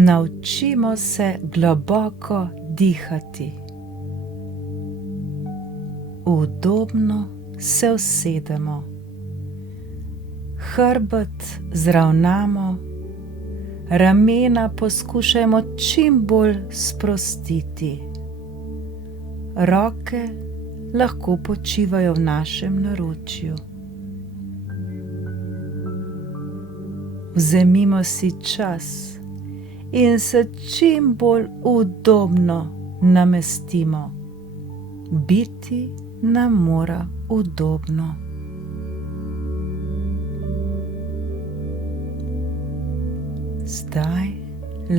Naučimo se globoko dihati. Udobno se usedemo, hrbet zravnamo, ramena poskušajmo čim bolj sprostiti. Roke lahko počivajo v našem naročju. Vzemimo si čas in se čim bolj udobno namestimo. Biti nam mora udobno. Zdaj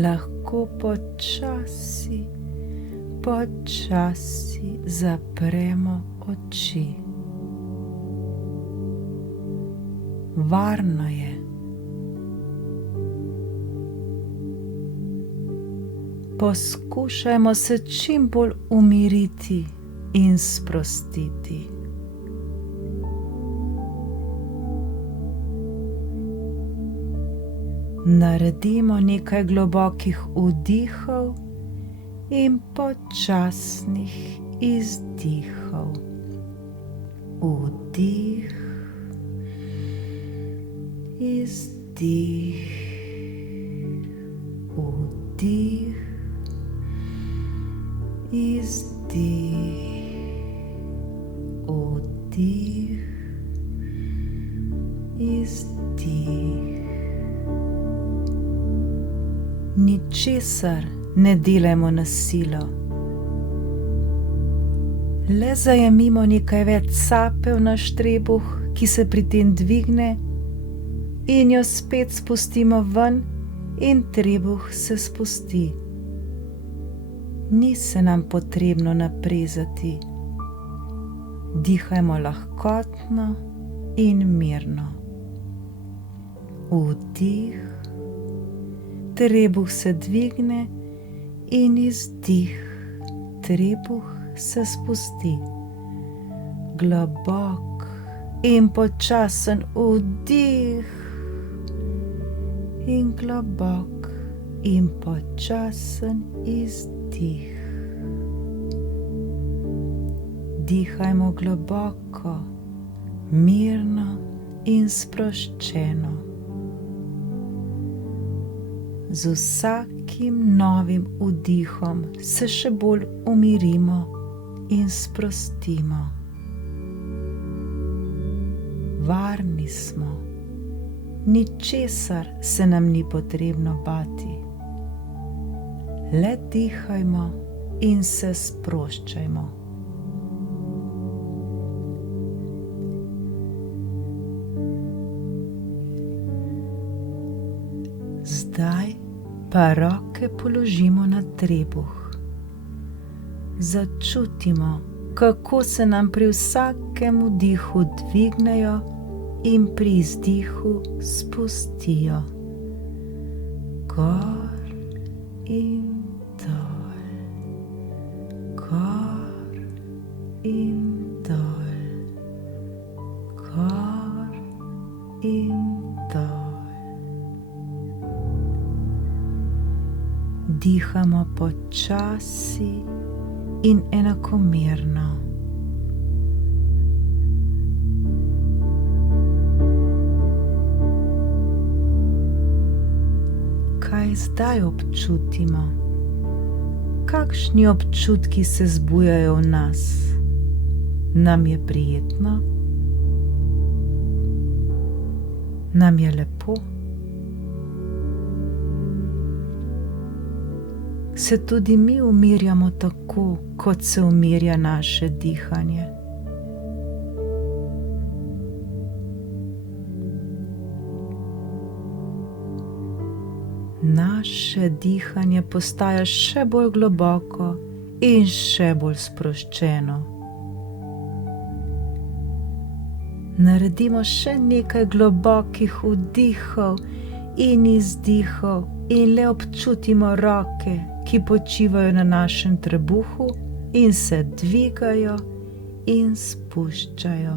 lahko počasi zapremo oči. Varno je. Poskušajmo se čim bolj umiriti in sprostiti. Naredimo nekaj globokih vdihov in počasnih izdihov. Vdih, izdih, vdih, izdih, vdih, izdih. Ničesar ne delajmo na silo. Le zajemimo nekaj več sape v naš trebuh, ki se pri tem dvigne, in jo spet spustimo ven in trebuh se spusti. Ni se nam potrebno naprezati. Dihajmo lahkotno in mirno. Vdih, trebuh se dvigne in izdih, trebuh se spusti. Globok in počasen vdih in globok in počasen izdih. Dihajmo globoko, mirno in sproščeno. Z vsakim novim vdihom se še bolj umirimo in sprostimo. Varni smo, ničesar se nam ni potrebno bati. Le dihajmo in se sproščajmo. Zdaj pa roke položimo na trebuh. Začutimo, kako se nam pri vsakem vdihu dvignejo in pri izdihu spustijo. Gor in dol, gor in dol, gor in dol. Dihamo počasi in enakomerno. Kaj zdaj občutimo? Kakšni občutki se zbujajo v nas? Nam je prijetno? Nam je lepo? Se tudi mi umirjamo tako, kot se umirja naše dihanje? Naše dihanje postaja še bolj globoko in še bolj sproščeno. Naredimo še nekaj globokih vdihov in izdihov in le občutimo roke, ki počivajo na našem trebuhu in se dvigajo in spuščajo.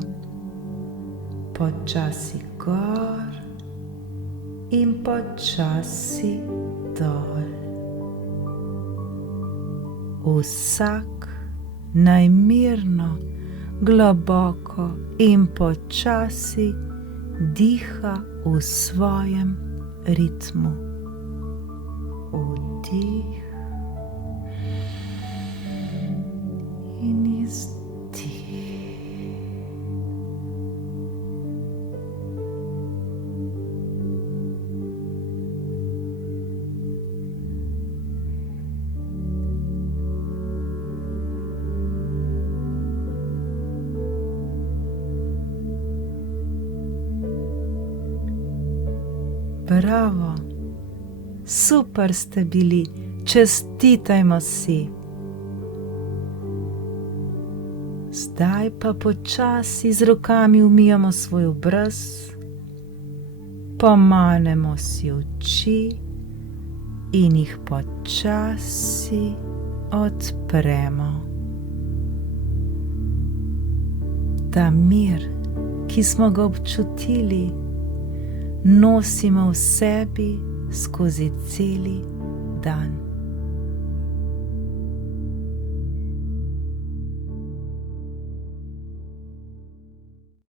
Počasi gor in počasi navzdol. Vsak naj mirno, globoko in počasi diha v svojem ritmu. Vdih in izdih. Bravo, super ste bili, čestitajmo si. Zdaj pa počasi z rokami umijemo svoj obraz, pomanemo si oči in jih počasi odpremo. Ta mir, ki smo ga občutili, nosimo v sebi skozi celi dan.